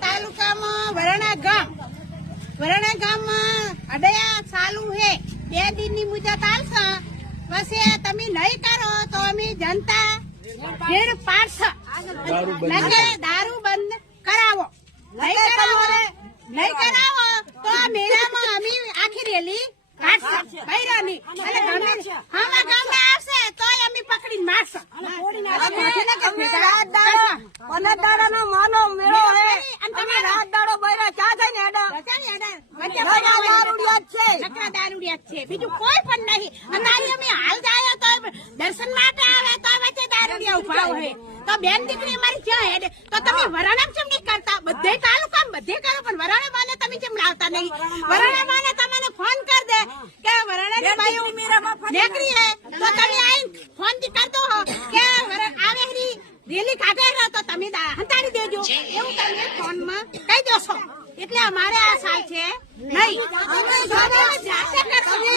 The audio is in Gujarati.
તાલુકામાં વરણા ગામમાં અડયા ચાલુ હે 2 દિનની મુદત આવશે પછી તમે નહીં કરો તો અમે જનતા ભીડ પાડશે દારૂ બંધ કરાવો નહીં કરાવો તો આ મેળામાં અમે આખી રેલી કાઢશે બૈરાની અને ગામમાં આવશે તો અમે પકડીને મારશે બીજું કોઈ પણ નહીં અમારી અમે હાલ જાય તો દર્શન માટે આવે તો વચ્ચે દારૂડિયા ઉભા હોય તો બેન દીકરી અમારી ક્યાં હેડે તો તમે વરાણા કેમ નહીં કરતા બધે તાલુકા બધે કરો પણ વરાણા માને તમે કેમ લાવતા નહીં વરાણા માને તમને ફોન કર દે કે વરાણાની બાઈ નીકળી હે તો તમે આઈ ફોન થી કર દો કે આવે હરી રેલી કાઢે તો તમે હંતાડી દેજો એવું તમે ફોન માં કહી દેશો એટલે અમારે આ સાલ છે નહીં જાતે કરશો